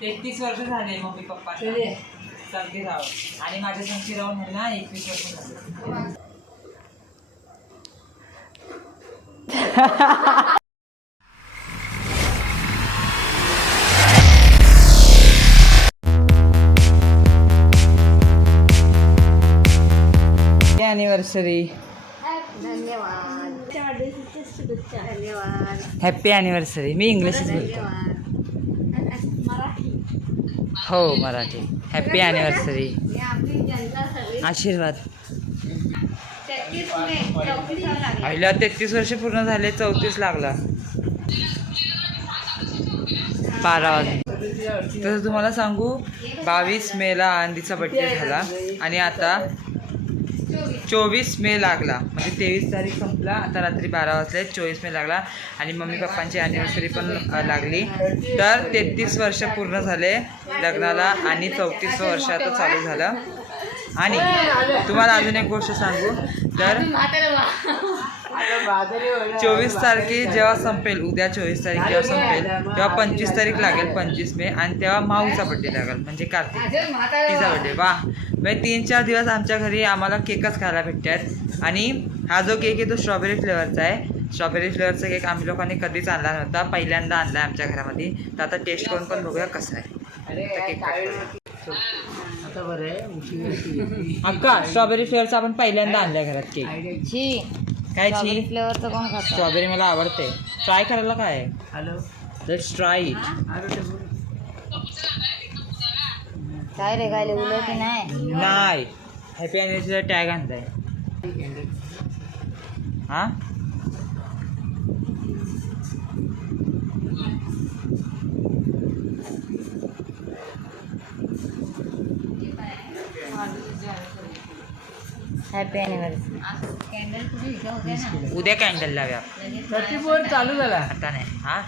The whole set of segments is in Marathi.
33 वर्ष झाले मम्मी पप्पा संगती राहून आणि माझ्या संगती राहून ह्यांना 21 वर्ष झाले. ॲनिव्हर्सरी. धन्यवाद. धन्यवाद. Happy anniversary. मी इंग्लिशच बोलतो. हो मराठी. Happy anniversary. आशीर्वाद. पहिला 33 वर्ष पूर्ण झाले, 34 लागला. 12 वाजता. तसं तुम्हाला सांगू 22 मेला आनंदीचा बड्डे झाला आणि आता 24 मे लागला. म्हणजे 23 तारीख संपला, आता रात्री 12 वाजले, 24 मे लागला आणि मम्मी पप्पांची ॲनिव्हर्सरी पण लागली. तर 33 वर्ष पूर्ण झाले लग्नाला आणि 34 वर्ष आता चालू झालं. आणि तुम्हाला अजून एक गोष्ट सांगू तर 24 तारखे जेव्हा संपेल, उद्या 24 तारीख जेव्हा संपेल तेव्हा 25 तारीख लागेल, 25 मे, आणि तेव्हा माऊचा बड्डे लागेल म्हणजे कार्तिक तिचा बड्डे. वा, म्हणजे 3-4 दिवस आमच्या घरी आम्हाला केकच खायला भेटतात. आणि हा जो केक आहे तो स्ट्रॉबेरी फ्लेवरचा आहे. स्ट्रॉबेरी फ्लेवरचा केक आम्ही लोकांनी कधीच आणला नव्हता, पहिल्यांदा आणला आहे आमच्या घरामध्ये. तर आता टेस्ट करून पण बघूया कसं आहे. केक अक्का स्ट्रॉबेरी फ्लेवरचा आपण पहिल्यांदा आणलाय घरात केक. काय छी फ्लेवरचं कोण खातं? स्ट्रॉबेरी मला आवडते. ट्राय करायला काय आहे? Hello, let's try it. काय रे, काय लिहिलं की नाही? नाही, हॅपी ॲनिव्हर्सरीचा टॅग आणलाय. हा हॅपी ॲनिव्हर्सरी. उद्या कॅन्डल लाव्या. 34 चालू झाला आता नाही. हा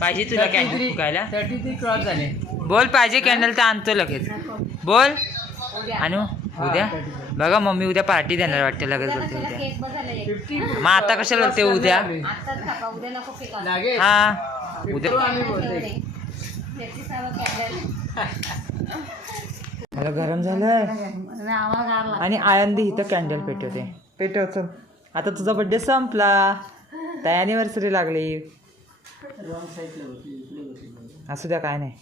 पाहिजे तुला कॅन्डल फुकायला? 33 क्रॉस झाले. बोल पाहिजे कॅन्डल तर आणतो लगेच. बोल. आणू उद्या. बघा मम्मी उद्या पार्टी देणार वाटते लगेच बोलते उद्या. मग आता कशाला बोलते उद्या? हा उद्या. मला गरम झालं आणि आनंदी इथं कॅन्डल पेटवते. पेटवचं. आता तुझा बड्डे संपला, त्या ॲनिव्हर्सरी लागली. असू द्या, काय नाही.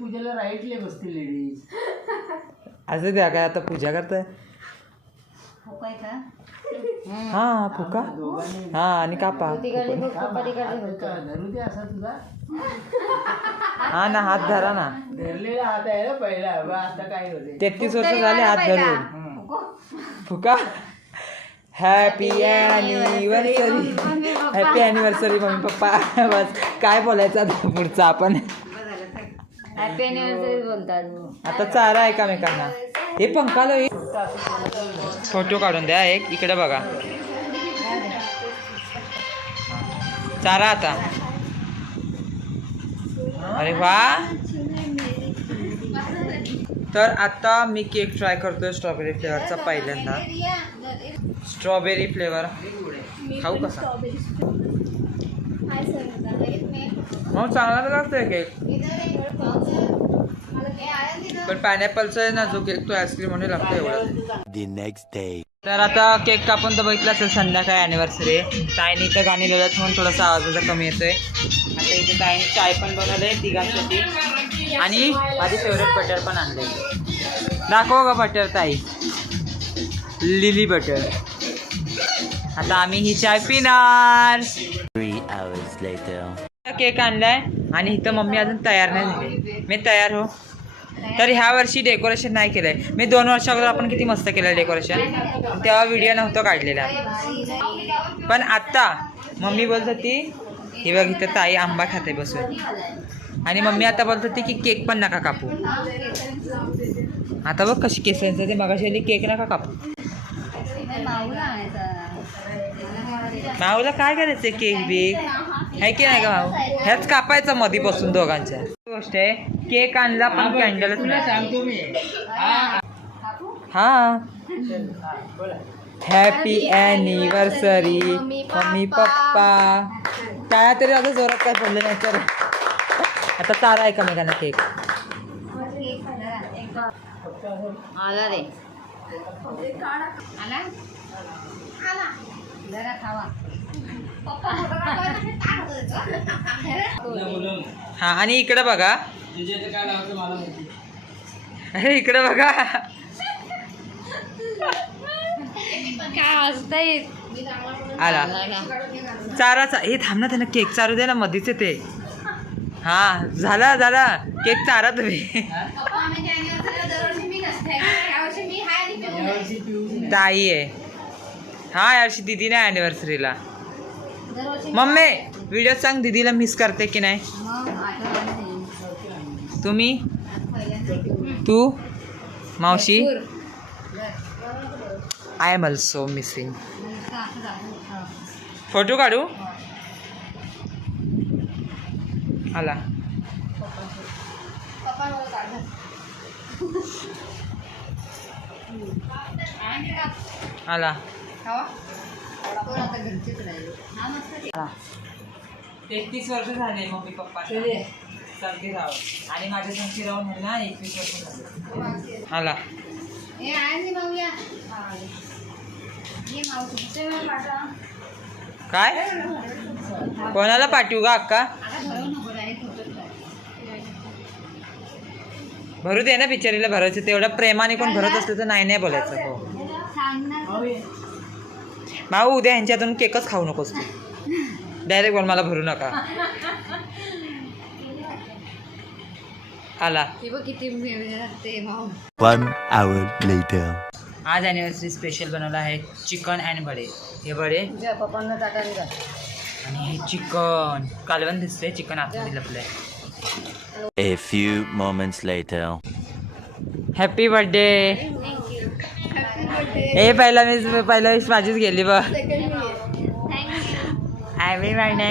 पूजेला राईटले बसते लेडीज. असू द्या, काय आता पूजा करताय. हा फुका. हा आणि कापा. हा ना, हात धरा ना. धरलेला हात आहे ना पहिला. आता काय होते 33 वर्ष झाले हात धरून. फुका. Happy anniversary. Happy anniversary mummy papa. बस काय बोलायचं आता पुढचं आपण. हॅपी ॲनिव्हर्सरी बोलतात आता चारा आहे एकामेकांना. हे पंखाला फोटो काढून द्या एक. इकडे बघा चारा आता. अरे वा. तर आता मी केक ट्राय करतोय स्ट्रॉबेरी फ्लेवरचा पहिल्यांदा. स्ट्रॉबेरी फ्लेवर खाऊ कसा? मग चांगला तर लागतोय केक, पण पायनॅपलचा आहे ना जो केक तो आईस्क्रीम म्हणून लागतो एवढं. तर आता केक कापून तर बघितलं असेल, संध्याकाळी ॲनिव्हर्सरी आहे. ताईने इथं गाणी लावल्यात म्हणून थोडासा आवाजाचा कमी येतोय. आता इथे ताईने चाय पण बनवले तिघांसाठी आणि माझी फेवरेट बटर पण आणले. दाखव का बटर ताई, लिली बटर. आता आम्ही ही चाय पिणार. 3 hours later. केक आणलाय आणि इथं मम्मी अजून तयार नाही झाली. मी तयार हो. तर ह्या वर्षी डेकोरेशन नाही केलंय मी. 2 वर्षा अगोदर आपण किती मस्त केलं डेकोरेशन, तेव्हा व्हिडिओ नव्हतं काढलेला. पण आत्ता मम्मी बोलत होती ही बघ इथं ताई आंबा खाते बसून, आणि मम्मी आता बोलत होती की केक पण नका कापू. आता बघ कशी केसांचं ते मगाशी केक नका कापू. माऊला काय करायचं केक बीक आहे की नाही का माऊ? ह्याच कापायचं मध्ये बसून दोघांच्या. गोष्ट आहे केक आणला पण कॅन्डलच सांगतो मी. हा हॅपी ॲनिव्हर्सरी मम्मी पप्पा. काय तरी आता जोरात काय पडलं नाही तर आता चारा आहे एकमेकांना केक. आला रे आला जरा खावा हा आणि इकडे बघा, अरे इकडे बघा काय असतंय आला चाराचा. हे थांब ना, त्यांना केक चारू दे ना, मधीच ते. हा झाला झाला केक चारा तुम्ही. ताई आहे हा यावर्षी दीदी नाही अॅनिव्हर्सरीला. मम्मी व्हिडिओ सांग दीदीला मिस करते की नाही तुम्ही, तू मावशी. I am also missing. Photo काढू आला. आला 31 वर्ष झाले मम्मी पप्पा संगती राहून, आणि माझ्या संगती राहून ना 21 वर्ष झाले. आला काय कोणाला पाठवू का अक्का, भरू दे ना बिचारीला. भरायचं तेवढं प्रेमाने कोण भरत असलं तर नाही नाही बोलायचं. हो भाऊ उद्या ह्यांच्यातून केकच खाऊ नकोस तू, डायरेक्ट बोल मला भरू नका. आला किती 1 hour later. आज ॲनिव्हर्सरी स्पेशल बनवलं आहे चिकन अँड बडे. हे बडे पप्पांना टाकायला का आणि हे चिकन कालवण दिसतंय, चिकन आतमध्ये लपलंय. A few moments later. Happy birthday. हे पहिला वेळेस माझीच गेली बघ. Happy birthday.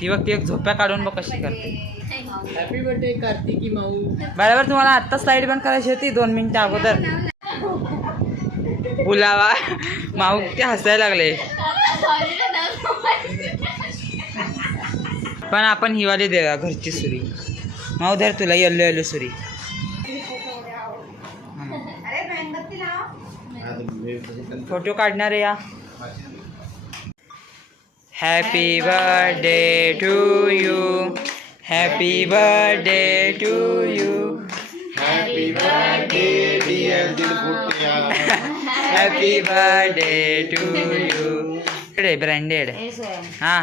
ती बघ ती एक झोप्या काढून बघ कशी करते. हॅपी बर्थडे कार्तिकी माऊ. बरोबर तुम्हाला आत्ता स्लाईड बंद करायची होती 2 मिनिटं अगोदर. बुलावा माऊ ते हसायला लागले. पण आपण हिवाली देऊया घरची सुरी. माऊ धर तुला येल्लो येल्लो सुरी. फोटो काढणार आहे या. Happy birthday to you, happy birthday to you, happy birthday dear दिलकुटिया, happy birthday to you. Branded हां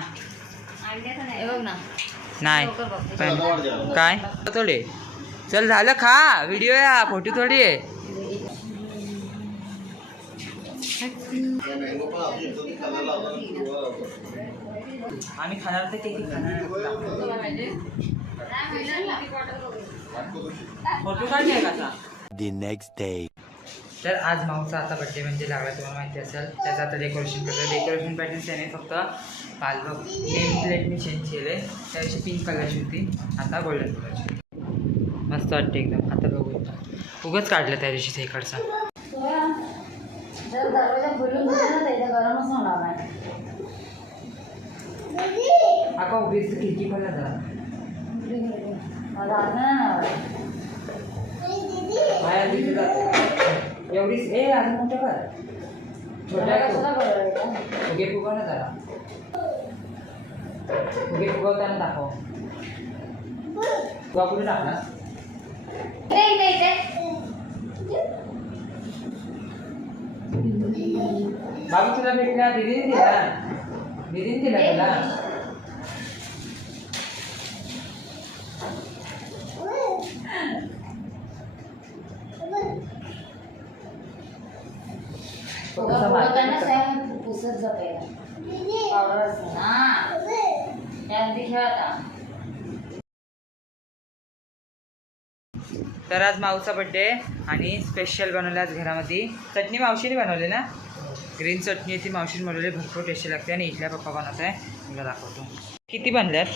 बघ ना नाही पण काय थोडे. चल झालं खा, व्हिडिओ या फोटो थोडी आहे. आम्ही खाणार तर केक खाणार. फोटो काढले का? The next day. तर आज माऊचा आता बड्डे म्हणजे लागला, तुम्हाला माहिती असेल. त्याचं आता डेकोरेशन करतो. डेकोरेशन पॅटर्न त्याने फक्त काल बघ नेम प्लेटने चेंज केले. त्याविषयी पिंक कलरची होती, आता गोल्डन कलरची. मस्त वाटते एकदम. आता बघू उगच काढलं त्या दिवशी ते इकडचा. जर दरवाजा खोलून दिला ना त्याच्या गरमच होणार नाही. आका उभीच खिडकी पण जरा मला आता बाहेर दिसली जाते एवढीच. ए अजून मोठं कर, छोट्या फुगे फुगव ना जरा. फुगे फुगवताना दाखव. तुला कुठे टाकणार बाबू? तुला भेटला दिदीने दिला, दिदीने दिला तुला. पुसत जाते पावडर असते ना त्यामध्ये खेळता. तर आज माऊचा बड्डे आणि स्पेशल बनवलं आज घरामध्ये. चटणी मावशीने बनवली ना, ग्रीन चटणी ती मावशीने बनवली, भरपूर टेस्टी लागते. आणि इथल्या पप्पा बनवत आहे, मला दाखवतो. किती बनल्यात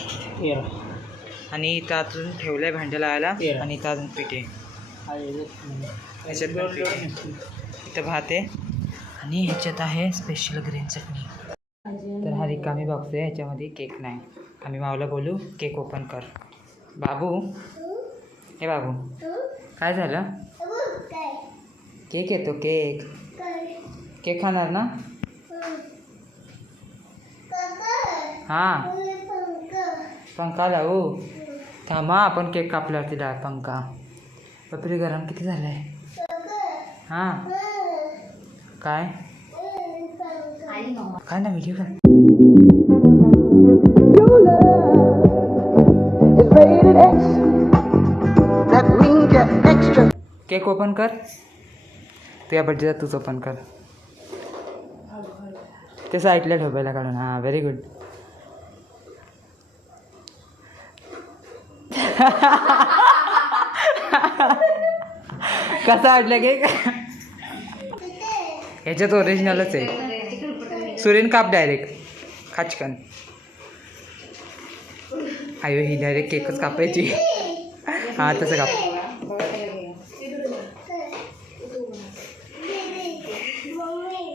आणि इथं अजून ठेवलं आहे भांड्या लावायला. आणि इथं अजून पिठे, ह्याच्यात पण पिठे. इथं भात आहे आणि ह्याच्यात आहे स्पेशल ग्रीन चटणी. तर हा रिकामी बॉक्स आहे, ह्याच्यामध्ये केक नाही. आम्ही माऊला बोलू केक ओपन कर. बाबू, हे बाबू काय झालं? केक येतो, केक. केक खाणार ना? हां, पंखा लावू. थांबा, आपण केक कापल्यावरती डाळ पंखा. बापरे, गरम किती झालंय. हां, काय काय ना व्हिडिओ काय. केक ओपन कर. तुझ्या बर्थडेचा तूच ओपन कर. ते साईडला ठेवायला काढून. हां, व्हेरी गुड. कसा वाटला केक? ह्याच्यात ओरिजिनलच आहे. सुरेन काप डायरेक्ट खाचकन. आयो, ही डायरेक्ट केकच कापायची. हां, तसं काप.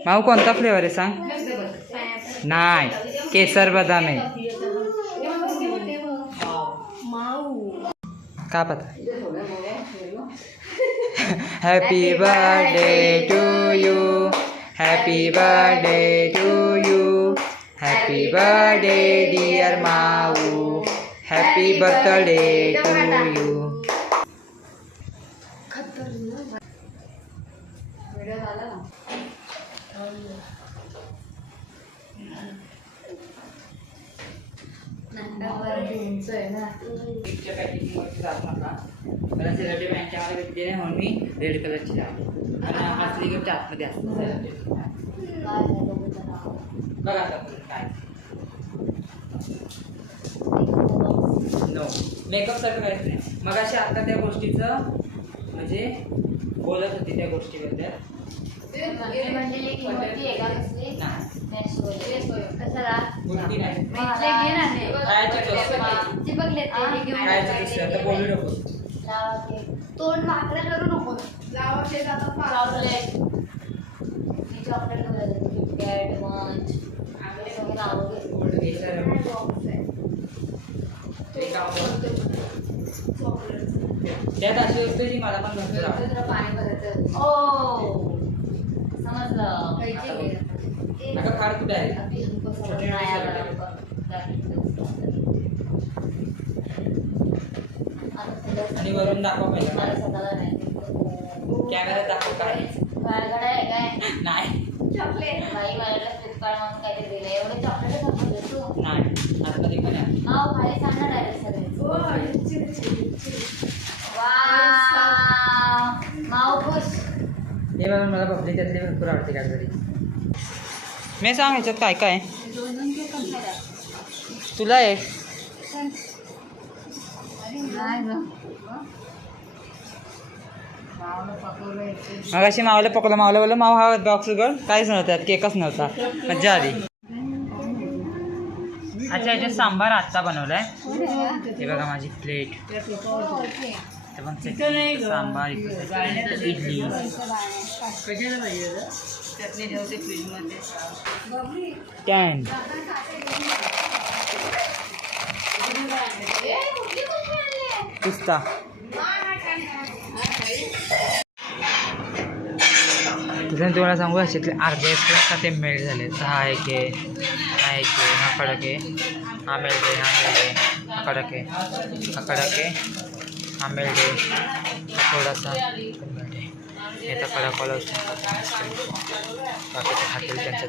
माऊ कोणता फ्लेवर आहे सांग? नाही, केसर बदाम आहे. काप आता. Happy birthday to you, happy birthday to you, happy birthday dear Mau, happy birthday to you. Celebrity बँकच्या भेटली नाही म्हणून मी रेड कलरची लावली. आणि असली गिफ्ट आतमध्ये असतं. बघा आता काय. नो, मेकअप सारखं काहीच नाही. मग अशी आता त्या गोष्टीचं म्हणजे बोलत होती त्या गोष्टीबद्दल. तोंड माकडे करू नको. त्यात अशी असते जी मला पण भरपूर आवडते. पाणी भरायचं. ओ समजलं. अगं फार कुठे आहे. आणि वरून दाखव पहिला. कॅमेरा दाखव. काय नाही, चॉकलेट बाई मला फ्लिपकार्ट म्हणून काहीतरी दिलं. एवढे चॉकलेट तू नाही आतमध्ये पण आहे. नाव खाली सांगणार डायरेक्ट सगळे. माऊ खुश. हे बघा, मला बबली त्यातली भरपूर आवडते काहीतरी. मी सांग ह्याच्यात काय काय तुला आहे. मग अशी मावलं पकडलं, मावलं बोललं माव हा बॉक्स उघड. काहीच नव्हतं, केकच नव्हता. मज्जा आली. अच्छा, याच्यात सांबार आत्ता बनवलाय. हे बघा माझी प्लेट. सांबार, इडली. कॅन पिस्ता. तसं तुम्हाला सांगू, अशातले अर्धे असतात का ते मेल्ट झाले. हा एक आहे, हा एक आहे, हा कडक आहे, हा मेल्ट आहे, हा मेल्ट आहे, हा कडक आहे, हा कडक आहे, हा मेल्ट आहे, हा थोडासा मेल्ट आहे. याचा कडकवाला बाकीचे खातील त्यांच्या